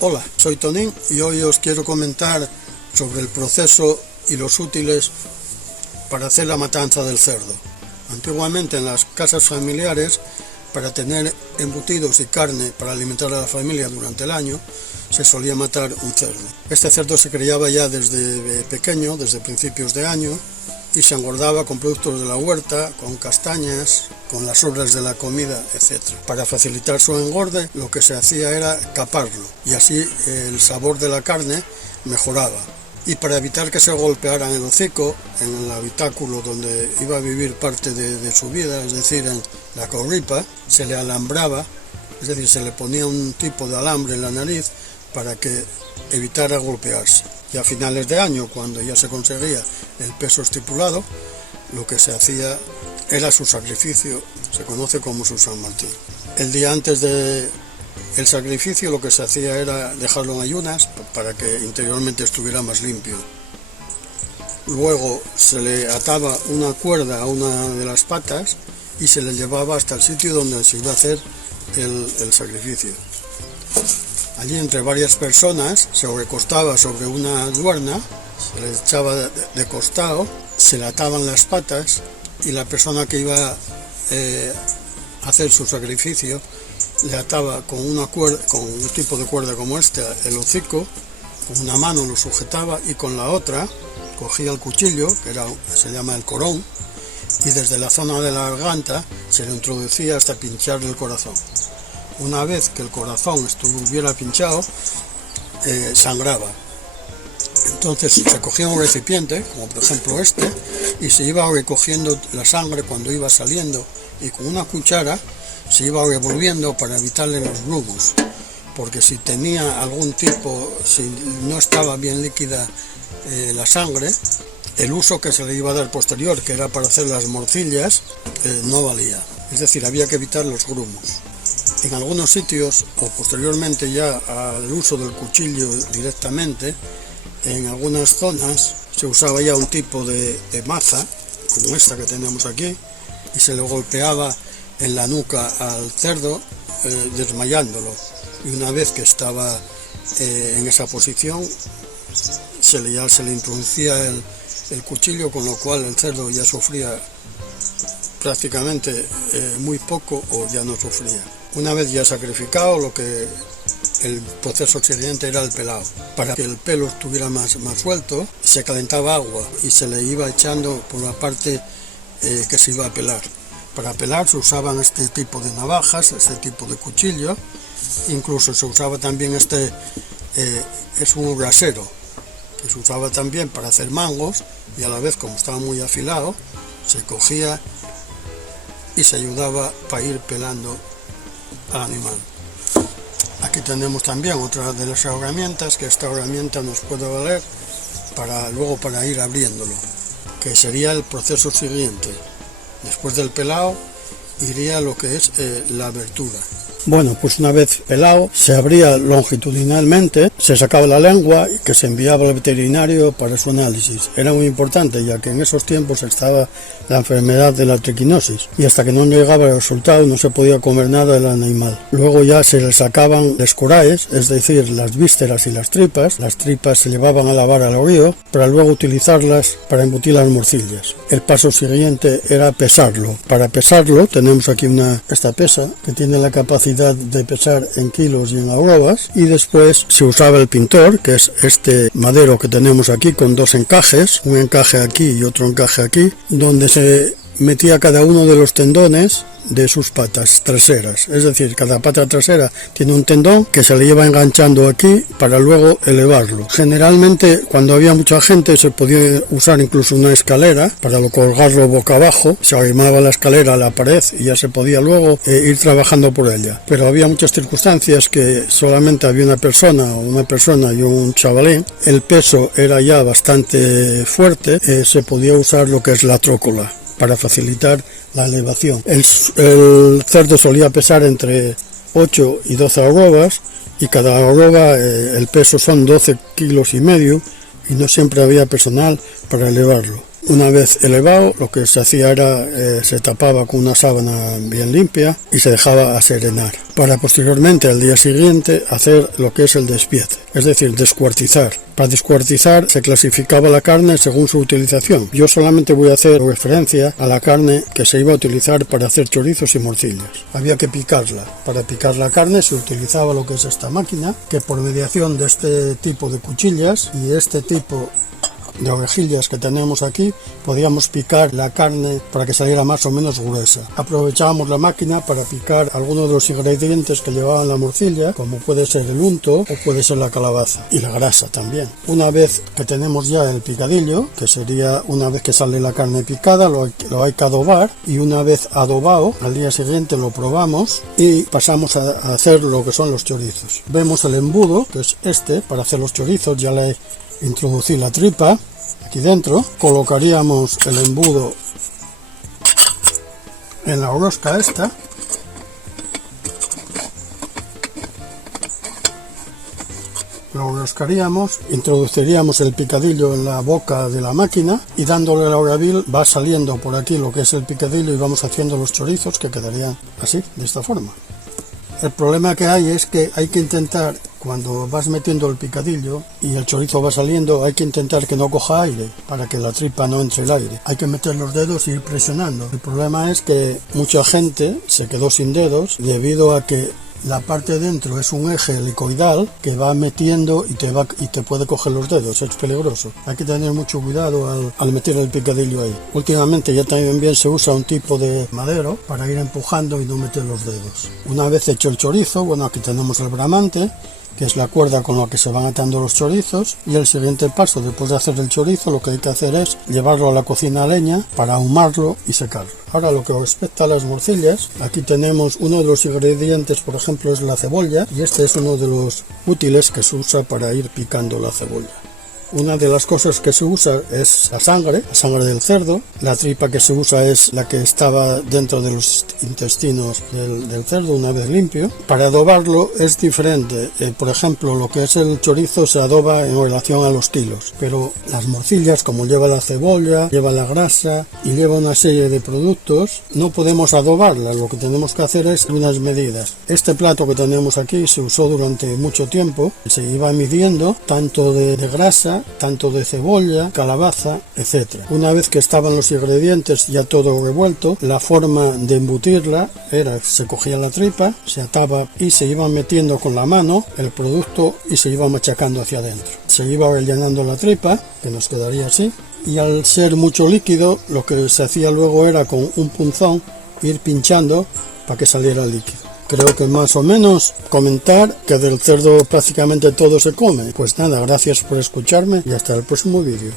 Hola, soy Tonín y hoy os quiero comentar sobre el proceso y los útiles para hacer la matanza del cerdo. Antiguamente en las casas familiares, para tener embutidos y carne para alimentar a la familia durante el año, se solía matar un cerdo. Este cerdo se criaba ya desde pequeño, desde principios de año, y se engordaba con productos de la huerta, con castañas, con las sobras de la comida, etc. Para facilitar su engorde, lo que se hacía era caparlo, y así el sabor de la carne mejoraba. Y para evitar que se golpearan el hocico, en el habitáculo donde iba a vivir parte de su vida, es decir, en la corripa, se le alambraba, es decir, se le ponía un tipo de alambre en la nariz para que evitara golpearse. Y a finales de año, cuando ya se conseguía el peso estipulado, lo que se hacía era su sacrificio, se conoce como su San Martín. El día antes del sacrificio lo que se hacía era dejarlo en ayunas para que interiormente estuviera más limpio. Luego se le ataba una cuerda a una de las patas y se le llevaba hasta el sitio donde se iba a hacer el sacrificio. Allí, entre varias personas, se recostaba sobre una duerna, se le echaba de costado, se le ataban las patas y la persona que iba a hacer su sacrificio le ataba con una cuerda, con un tipo de cuerda como esta, el hocico, con una mano lo sujetaba y con la otra cogía el cuchillo, que se llama el corón, y desde la zona de la garganta se le introducía hasta pincharle el corazón. Una vez que el corazón estuviera pinchado, sangraba. Entonces se cogía un recipiente, como por ejemplo este, y se iba recogiendo la sangre cuando iba saliendo, y con una cuchara se iba revolviendo para evitarle los grumos, porque si tenía algún tipo, si no estaba bien líquida la sangre, el uso que se le iba a dar posterior, que era para hacer las morcillas, no valía. Es decir, había que evitar los grumos. En algunos sitios, o posteriormente ya al uso del cuchillo directamente, en algunas zonas se usaba ya un tipo de maza, como esta que tenemos aquí, y se le golpeaba en la nuca al cerdo, desmayándolo. Y una vez que estaba en esa posición, se le introducía el cuchillo, con lo cual el cerdo ya sufría prácticamente muy poco o ya no sufría. Una vez ya sacrificado, el proceso siguiente era el pelado. Para que el pelo estuviera más suelto, se calentaba agua y se le iba echando por la parte que se iba a pelar. Para pelar se usaban este tipo de navajas, este tipo de cuchillo, incluso se usaba también es un brasero, que se usaba también para hacer mangos, y a la vez, como estaba muy afilado, se cogía y se ayudaba para ir pelando al animal. Aquí tenemos también otra de las herramientas, que esta herramienta nos puede valer luego para ir abriéndolo, que sería el proceso siguiente. Después del pelado iría lo que es la abertura. Bueno, pues una vez pelado, se abría longitudinalmente, se sacaba la lengua y que se enviaba al veterinario para su análisis. Era muy importante, ya que en esos tiempos estaba la enfermedad de la triquinosis, y hasta que no llegaba el resultado no se podía comer nada del animal. Luego ya se le sacaban las coraes, es decir, las vísceras y las tripas. Las tripas se llevaban a lavar al río para luego utilizarlas para embutir las morcillas. El paso siguiente era pesarlo. Para pesarlo tenemos aquí esta pesa que tiene la capacidad de pesar en kilos y en arrobas, y después se usaba el pintor, que es este madero que tenemos aquí con dos encajes, un encaje aquí y otro encaje aquí, donde se metía cada uno de los tendones de sus patas traseras. Es decir, cada pata trasera tiene un tendón que se le lleva enganchando aquí para luego elevarlo. Generalmente, cuando había mucha gente, se podía usar incluso una escalera para colgarlo boca abajo. Se arrimaba la escalera a la pared y ya se podía luego ir trabajando por ella. Pero había muchas circunstancias que solamente había una persona y un chavalín. El peso era ya bastante fuerte. Se podía usar lo que es la trócola para facilitar la elevación. El cerdo solía pesar entre 8 y 12 arrobas, y cada arroba el peso son 12 kilos y medio, y no siempre había personal para elevarlo. Una vez elevado, lo que se hacía era se tapaba con una sábana bien limpia y se dejaba a serenar, para posteriormente al día siguiente hacer lo que es el despiece, es decir, descuartizar. Para descuartizar se clasificaba la carne según su utilización. Yo solamente voy a hacer referencia a la carne que se iba a utilizar para hacer chorizos y morcillas. Había que picarla. Para picar la carne se utilizaba lo que es esta máquina, que por mediación de este tipo de cuchillas y este tipo de ovejillas que tenemos aquí, podíamos picar la carne para que saliera más o menos gruesa. Aprovechábamos la máquina para picar algunos de los ingredientes que llevaban la morcilla, como puede ser el unto o puede ser la calabaza y la grasa también. Una vez que tenemos ya el picadillo, que sería una vez que sale la carne picada, lo hay que adobar, y una vez adobado, al día siguiente lo probamos y pasamos a hacer lo que son los chorizos. Vemos el embudo, que es este, para hacer los chorizos. Ya le introducí la tripa aquí dentro, colocaríamos el embudo en la rosca esta, lo enroscaríamos, introduciríamos el picadillo en la boca de la máquina y dándole la orabil va saliendo por aquí lo que es el picadillo y vamos haciendo los chorizos, que quedarían así, de esta forma. El problema que hay es que hay que intentar, cuando vas metiendo el picadillo y el chorizo va saliendo, hay que intentar que no coja aire, para que la tripa no entre el aire. Hay que meter los dedos y ir presionando. El problema es que mucha gente se quedó sin dedos debido a que la parte de dentro es un eje helicoidal que va metiendo y te puede coger los dedos, es peligroso. Hay que tener mucho cuidado al meter el picadillo ahí. Últimamente ya también se usa un tipo de madero para ir empujando y no meter los dedos. Una vez hecho el chorizo, bueno, aquí tenemos el bramante, que es la cuerda con la que se van atando los chorizos, y el siguiente paso, después de hacer el chorizo, lo que hay que hacer es llevarlo a la cocina a leña para ahumarlo y secarlo. Ahora, lo que respecta a las morcillas, aquí tenemos uno de los ingredientes, por ejemplo, es la cebolla, y este es uno de los útiles que se usa para ir picando la cebolla. Una de las cosas que se usa es la sangre del cerdo. La tripa que se usa es la que estaba dentro de los intestinos del cerdo una vez limpio. Para adobarlo es diferente. Por ejemplo, lo que es el chorizo se adoba en relación a los kilos, pero las morcillas, como lleva la cebolla, lleva la grasa y lleva una serie de productos, no podemos adobarlas. Lo que tenemos que hacer es unas medidas. Este plato que tenemos aquí se usó durante mucho tiempo. Se iba midiendo tanto de grasa, tanto de cebolla, calabaza, etc. Una vez que estaban los ingredientes ya todo revuelto, la forma de embutirla era: se cogía la tripa, se ataba y se iba metiendo con la mano el producto y se iba machacando hacia adentro. Se iba rellenando la tripa, que nos quedaría así, y al ser mucho líquido, lo que se hacía luego era con un punzón ir pinchando para que saliera el líquido. Creo que más o menos comentar que del cerdo prácticamente todo se come. Pues nada, gracias por escucharme y hasta el próximo vídeo.